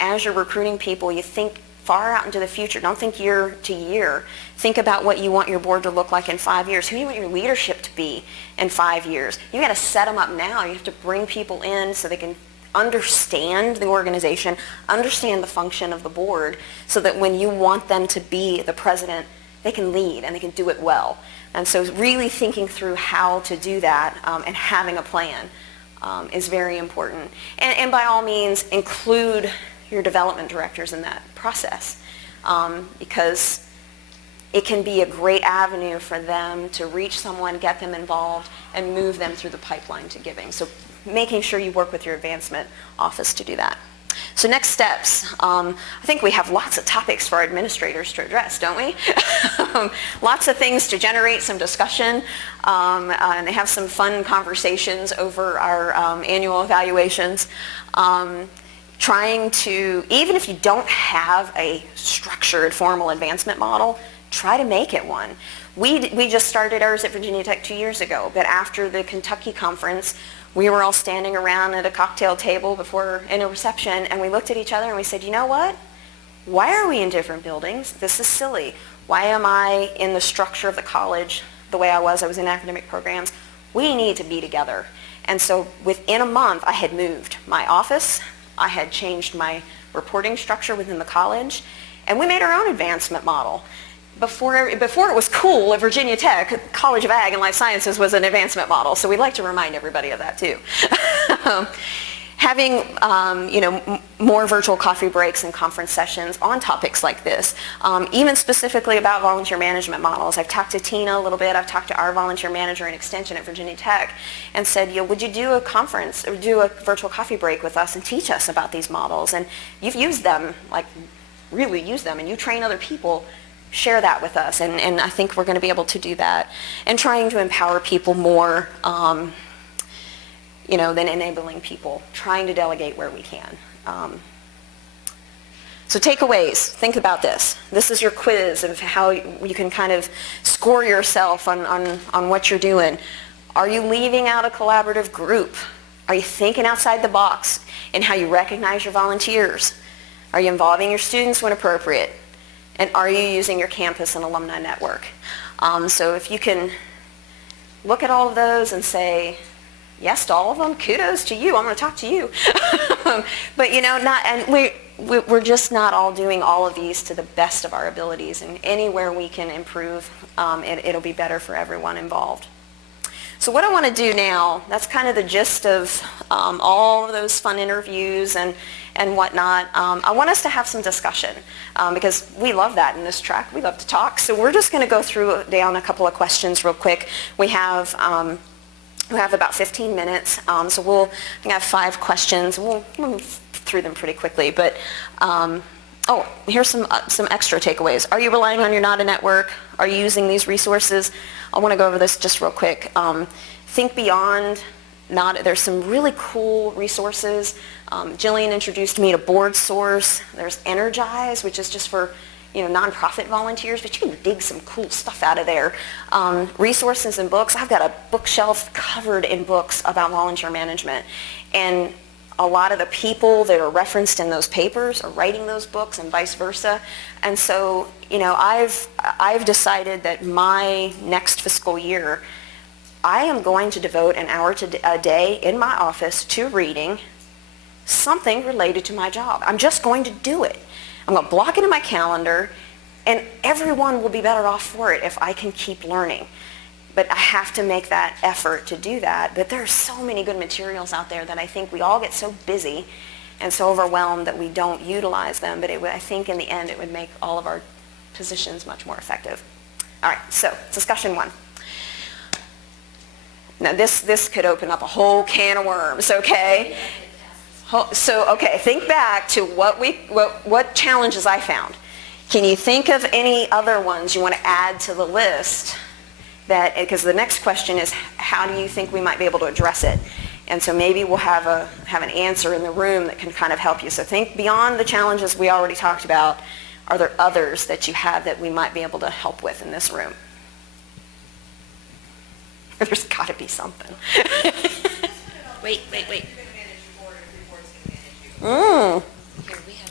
as you're recruiting people, you think far out into the future. Don't think year to year. Think about what you want your board to look like in 5 years. Who do you want your leadership to be in 5 years? You got to set them up now. You have to bring people in so they can understand the organization, understand the function of the board, so that when you want them to be the president, they can lead and they can do it well. And so really thinking through how to do that and having a plan is very important. And by all means, include your development directors in that process, because it can be a great avenue for them to reach someone, get them involved, and move them through the pipeline to giving. So making sure you work with your advancement office to do that. So next steps. I think we have lots of topics for our administrators to address, don't we? Lots of things to generate some discussion, and they have some fun conversations over our annual evaluations. Trying to, even if you don't have a structured formal advancement model, try to make it one. We just started ours at Virginia Tech 2 years ago, but after the Kentucky conference, we were all standing around at a cocktail table in a reception, and we looked at each other and we said, you know what? Why are we in different buildings? This is silly. Why am I in the structure of the college the way I was in academic programs? We need to be together. And so within a month, I had moved my office, I had changed my reporting structure within the college, and we made our own advancement model. before it was cool at Virginia Tech, College of Ag and Life Sciences was an advancement model, so we'd like to remind everybody of that too. Having more virtual coffee breaks and conference sessions on topics like this, even specifically about volunteer management models. I've talked to Tina a little bit. I've talked to our volunteer manager in Extension at Virginia Tech and said, would you do a conference or do a virtual coffee break with us and teach us about these models? And you've used them, like really used them, and you train other people. Share that with us, and I think we're going to be able to do that. And trying to empower people more than enabling people, trying to delegate where we can. So takeaways, think about this. This is your quiz of how you can kind of score yourself on what you're doing. Are you leaving out a collaborative group? Are you thinking outside the box in how you recognize your volunteers? Are you involving your students when appropriate? And are you using your campus and alumni network? So if you can look at all of those and say, yes to all of them, kudos to you, I'm going to talk to you. But we're just not all doing all of these to the best of our abilities, and anywhere we can improve, it'll be better for everyone involved. So what I want to do now, that's kind of the gist of all of those fun interviews and whatnot. I want us to have some discussion because we love that in this track. We love to talk. So we're just going to go down a couple of questions real quick. We have about 15 minutes, so I think I have 5 questions. We'll move through them pretty quickly, but here's some extra takeaways. Are you relying on your NAADA network? Are you using these resources? I want to go over this just real quick. Think beyond NAADA. There's some really cool resources. Jillian introduced me to Board Source. There's Energize, which is just for nonprofit volunteers, but you can dig some cool stuff out of there. Resources and books. I've got a bookshelf covered in books about volunteer management, and a lot of the people that are referenced in those papers are writing those books and vice versa. And so, I've decided that my next fiscal year, I am going to devote an hour a day in my office to reading something related to my job. I'm just going to do it. I'm going to block it in my calendar, and everyone will be better off for it if I can keep learning. But I have to make that effort to do that. But there are so many good materials out there that I think we all get so busy and so overwhelmed that we don't utilize them. But I think in the end it would make all of our positions much more effective. All right, so discussion 1. Now this could open up a whole can of worms, okay? So, okay, think back to what challenges I found. Can you think of any other ones you want to add to the list? Because the next question is, how do you think we might be able to address it? And so maybe we'll have an answer in the room that can kind of help you. So think beyond the challenges we already talked about. Are there others that you have that we might be able to help with in this room? There's got to be something. Wait.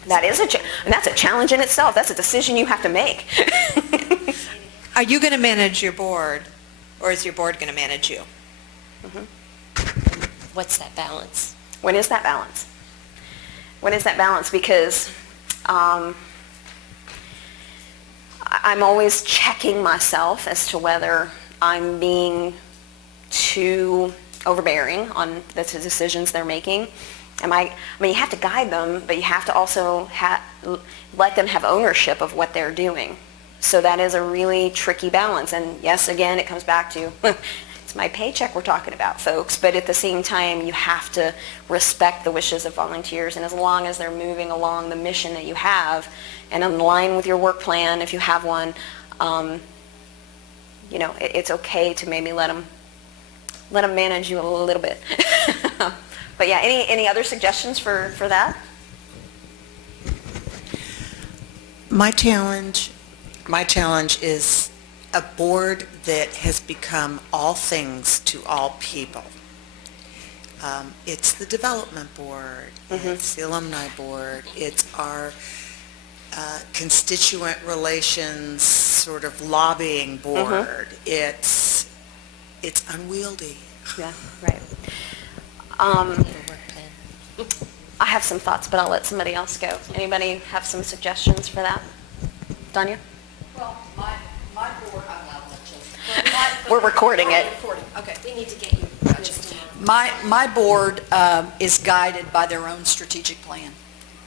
That is and that's a challenge in itself. That's a decision you have to make. Are you going to manage your board, or is your board going to manage you? Mm-hmm. What's that balance? When is that balance? Because I'm always checking myself as to whether I'm being too overbearing on the decisions they're making. You have to guide them, but you have to also let them have ownership of what they're doing. So that is a really tricky balance. And yes, again, it comes back to it's my paycheck we're talking about, folks. But at the same time, you have to respect the wishes of volunteers. And as long as they're moving along the mission that you have and in line with your work plan, if you have one, it's okay to maybe let them manage you a little bit. But yeah, any other suggestions for that? My challenge is a board that has become all things to all people. It's the development board, Mm-hmm. It's the alumni board, it's our constituent relations sort of lobbying board. It's unwieldy. Yeah, right. I have some thoughts, but I'll let somebody else go. Anybody have some suggestions for that? Danya? Well, my board, I'm not just. We're recording it. Okay. We need to get you just a moment. My board is guided by their own strategic plan.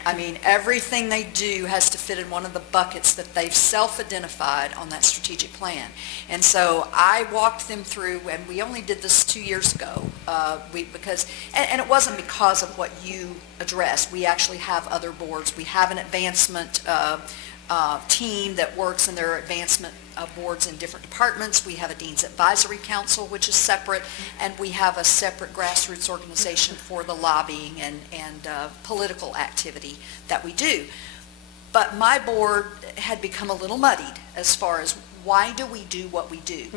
I mean, everything they do has to fit in one of the buckets that they've self-identified on that strategic plan. And so I walked them through, and we only did this 2 years ago, and it wasn't because of what you addressed. We actually have other boards. We have an advancement team that works in their advancement boards in different departments. We have a Dean's Advisory Council, which is separate, and we have a separate grassroots organization for the lobbying and political activity that we do. But my board had become a little muddied as far as why do we do what we do.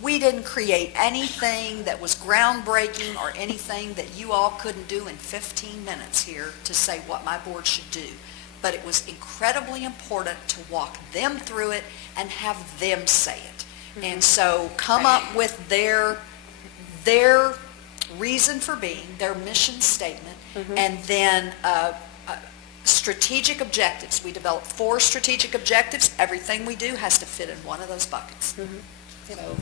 We didn't create anything that was groundbreaking or anything that you all couldn't do in 15 minutes here to say what my board should do. But it was incredibly important to walk them through it and have them say it. And so come up with their reason for being, their mission statement, and then strategic objectives. We developed 4 strategic objectives. Everything we do has to fit in one of those buckets.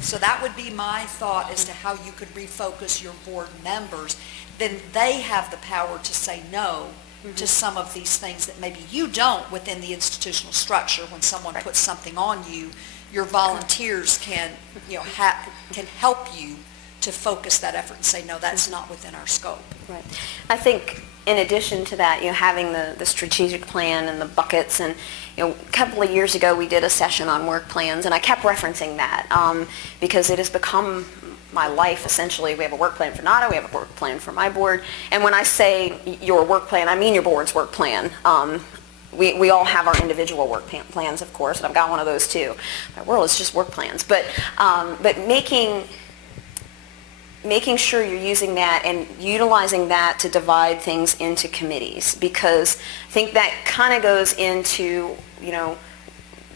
So that would be my thought as to how you could refocus your board members. Then they have the power to say no to some of these things that maybe you don't within the institutional structure. When someone puts something on you, your volunteers can can help you to focus that effort and say, no, that's not within our scope. Right. I think in addition to that, having the strategic plan and the buckets, and a couple of years ago we did a session on work plans, and I kept referencing that because it has become my life, essentially. We have a work plan for NAADA, we have a work plan for my board, and when I say your work plan, I mean your board's work plan. We all have our individual work plans, of course, and I've got one of those too. My world is just work plans, but making sure you're using that and utilizing that to divide things into committees, because I think that kind of goes into,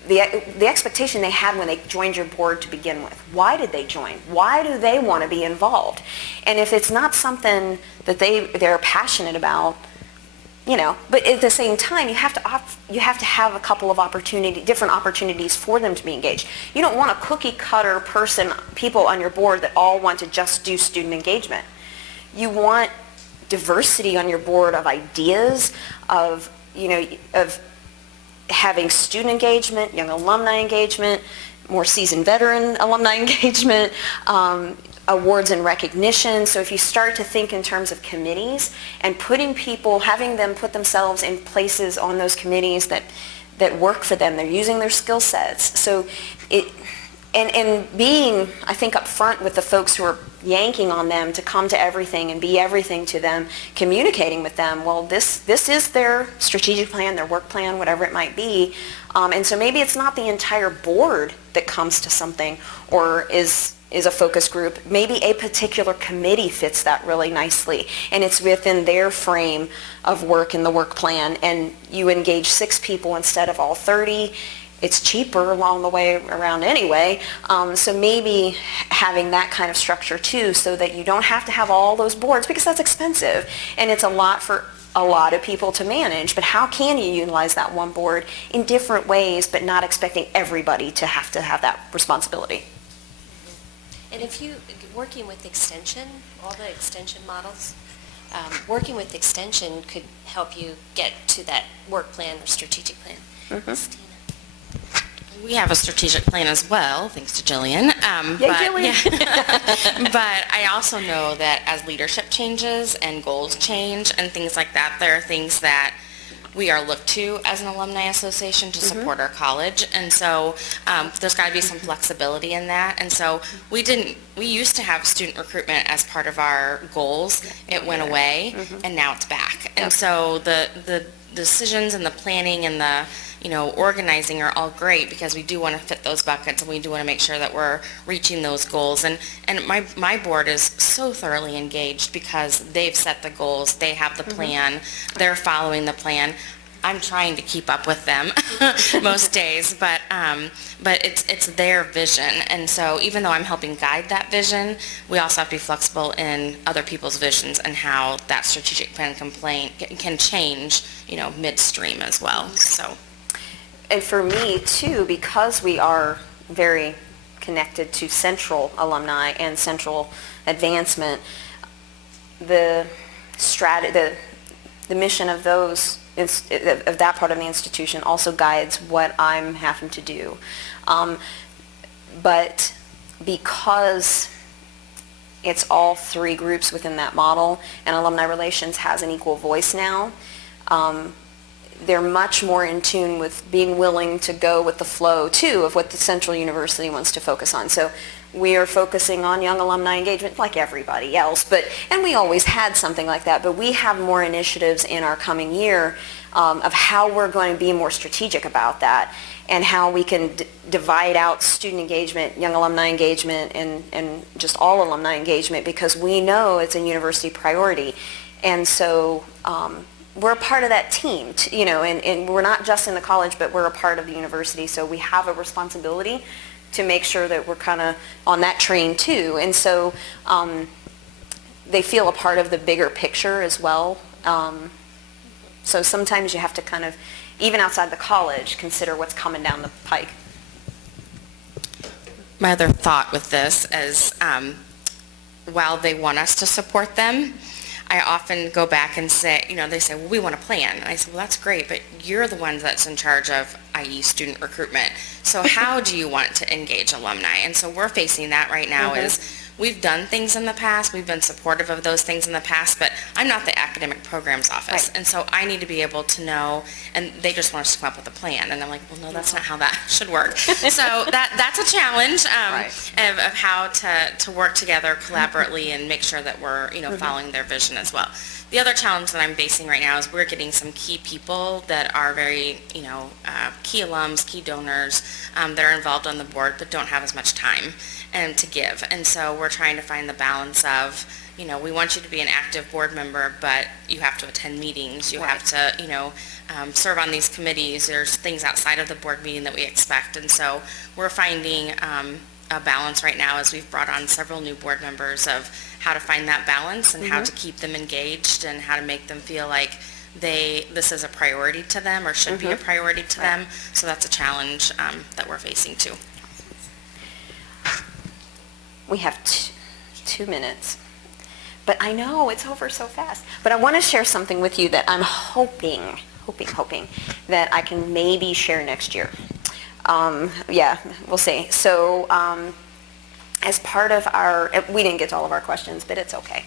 the expectation they had when they joined your board to begin with. Why did they join? Why do they want to be involved? And if it's not something that they're passionate about, but at the same time, you have to have a couple of different opportunities for them to be engaged. You don't want a cookie cutter people on your board that all want to just do student engagement. You want diversity on your board of ideas, of having student engagement, young alumni engagement, more seasoned veteran alumni engagement, awards and recognition. So if you start to think in terms of committees and having them put themselves in places on those committees that work for them, they're using their skill sets. So and being, I think, upfront with the folks who are yanking on them to come to everything and be everything to them, communicating with them, well, this is their strategic plan, their work plan, whatever it might be. And so maybe it's not the entire board that comes to something or is a focus group. Maybe a particular committee fits that really nicely, and it's within their frame of work in the work plan, and you engage 6 people instead of all 30. It's cheaper along the way around anyway, so maybe having that kind of structure too, so that you don't have to have all those boards, because that's expensive and it's a lot for a lot of people to manage. But how can you utilize that one board in different ways, but not expecting everybody to have that responsibility? And if you, working with extension, all the extension models, working with extension could help you get to that work plan or strategic plan. Christina. We have a strategic plan as well, thanks to Jillian. Jillian. But I also know that as leadership changes and goals change and things like that, there are things that we are looked to as an alumni association to support our college, and so there's got to be some flexibility in that. And so we used to have student recruitment as part of our goals. It went away, and now it's back. And so the decisions and the planning and the organizing are all great, because we do want to fit those buckets and we do want to make sure that we're reaching those goals. And my board is so thoroughly engaged because they've set the goals, they have the plan, they're following the plan. I'm trying to keep up with them most days, but it's their vision. And so even though I'm helping guide that vision, we also have to be flexible in other people's visions and how that strategic plan can change, midstream as well. So. and for me too, because we are very connected to Central alumni and Central advancement, the mission of those of that part of the institution also guides what I'm having to do. But because it's all three groups within that model, and Alumni Relations has an equal voice now, they're much more in tune with being willing to go with the flow, too, of what the Central University wants to focus on. So we are focusing on young alumni engagement like everybody else, and we always had something like that, but we have more initiatives in our coming year of how we're going to be more strategic about that and how we can divide out student engagement, young alumni engagement, and just all alumni engagement, because we know it's a university priority. And so we're a part of that team, and we're not just in the college, but we're a part of the university, so we have a responsibility to make sure that we're kind of on that train too. And so they feel a part of the bigger picture as well. So sometimes you have to kind of, even outside the college, consider what's coming down the pike. My other thought with this is, while they want us to support them, I often go back and say, they say, well, we want a plan. And I say, well, that's great, but you're the one that's in charge of, i.e. student recruitment. So how do you want to engage alumni? And so we're facing that right now is we've done things in the past, we've been supportive of those things in the past, but I'm not the academic programs office. Right. And so I need to be able to know, and they just want us to come up with a plan. And I'm like, well, no, that's not how that should work. So that's a challenge of how to work together collaboratively and make sure that we're, following their vision as well. The other challenge that I'm facing right now is we're getting some key people that are very, key alums, key donors that are involved on the board but don't have as much time to give. And so we're trying to find the balance of, we want you to be an active board member, but you have to attend meetings. You have to, serve on these committees. There's things outside of the board meeting that we expect. And so we're finding a balance right now as we've brought on several new board members of how to find that balance and how to keep them engaged and how to make them feel like this is a priority to them or should be a priority to them. So that's a challenge that we're facing too. We have 2 minutes, but I know it's over so fast. But I want to share something with you that I'm hoping that I can maybe share next year. Yeah, we'll see. So as part of we didn't get to all of our questions, but it's okay.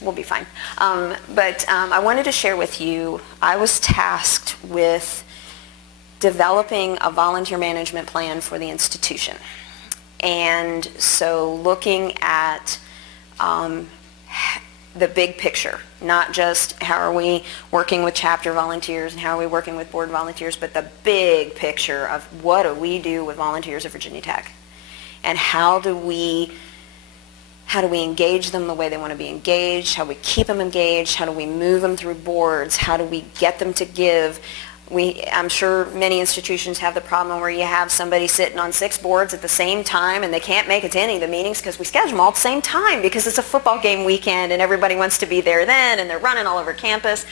We'll be fine. But I wanted to share with you, I was tasked with developing a volunteer management plan for the institution. And so looking at the big picture, not just how are we working with chapter volunteers and how are we working with board volunteers, but the big picture of what do we do with volunteers at Virginia Tech, and how do we engage them the way they want to be engaged, how do we keep them engaged, how do we move them through boards, how do we get them to give. I'm sure many institutions have the problem where you have somebody sitting on 6 boards at the same time and they can't make it to any of the meetings because we schedule them all at the same time because it's a football game weekend and everybody wants to be there then and they're running all over campus.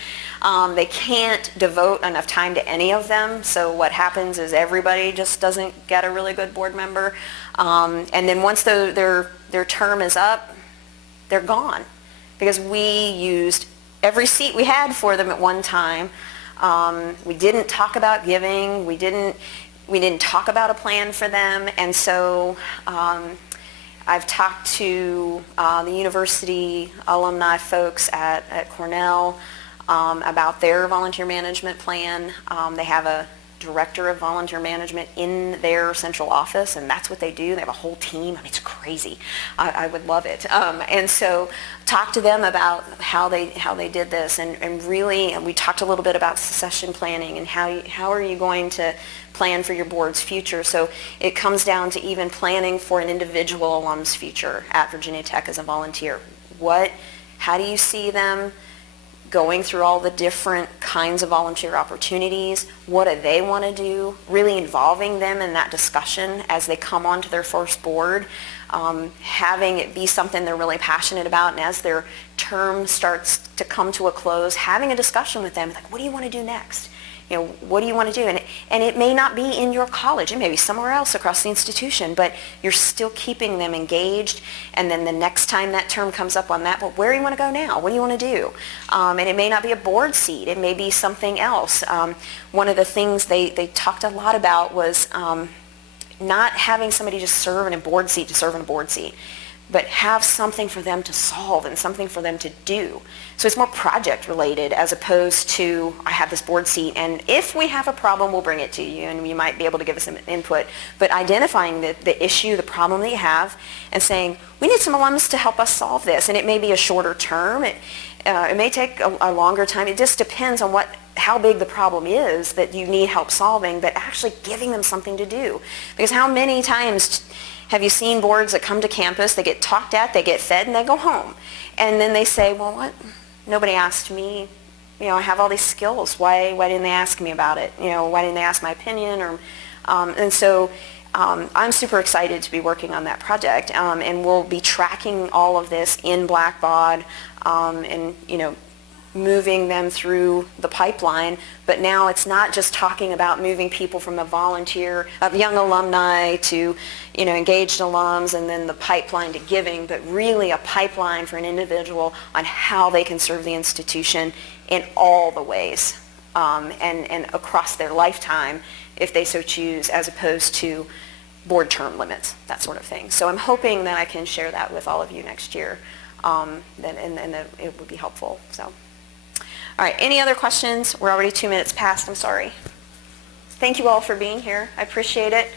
They can't devote enough time to any of them, so what happens is everybody just doesn't get a really good board member. And then once their term is up, they're gone because we used every seat we had for them at one time. We didn't talk about giving. We didn't talk about a plan for them. And so I've talked to the university alumni folks at Cornell about their volunteer management plan. They have a director of volunteer management in their central office, and that's what they do. They have a whole team. I mean, it's crazy. I would love it. And so talk to them about how they did this, and really we talked a little bit about succession planning and how are you going to plan for your board's future. So it comes down to even planning for an individual alum's future at Virginia Tech as a volunteer. How do you see them going through all the different kinds of volunteer opportunities? What do they want to do? Really involving them in that discussion as they come onto their first board, having it be something they're really passionate about, and as their term starts to come to a close, having a discussion with them, like, what do you want to do next? What do you want to do? And it may not be in your college. It may be somewhere else across the institution, but you're still keeping them engaged. And then the next time that term comes up on that, well, where do you want to go now? What do you want to do? And it may not be a board seat. It may be something else. One of the things they talked a lot about was not having somebody just serve in a board seat to serve in a board seat, but have something for them to solve and something for them to do. So it's more project related as opposed to, I have this board seat and if we have a problem, we'll bring it to you and you might be able to give us some input. But identifying the issue, the problem that you have and saying, we need some alums to help us solve this. And it may be a shorter term. It may take a longer time. It just depends on how big the problem is that you need help solving, but actually giving them something to do. Because how many times have you seen boards that come to campus, they get talked at, they get fed, and they go home? And then they say, well, what? Nobody asked me. I have all these skills. Why didn't they ask me about it? Why didn't they ask my opinion? And so I'm super excited to be working on that project. And we'll be tracking all of this in Blackbaud and, moving them through the pipeline, but now it's not just talking about moving people from a volunteer, of young alumni to, engaged alums and then the pipeline to giving, but really a pipeline for an individual on how they can serve the institution in all the ways and across their lifetime if they so choose, as opposed to board term limits, that sort of thing. So I'm hoping that I can share that with all of you next year and that it would be helpful. So. All right, any other questions? We're already 2 minutes past, I'm sorry. Thank you all for being here. I appreciate it.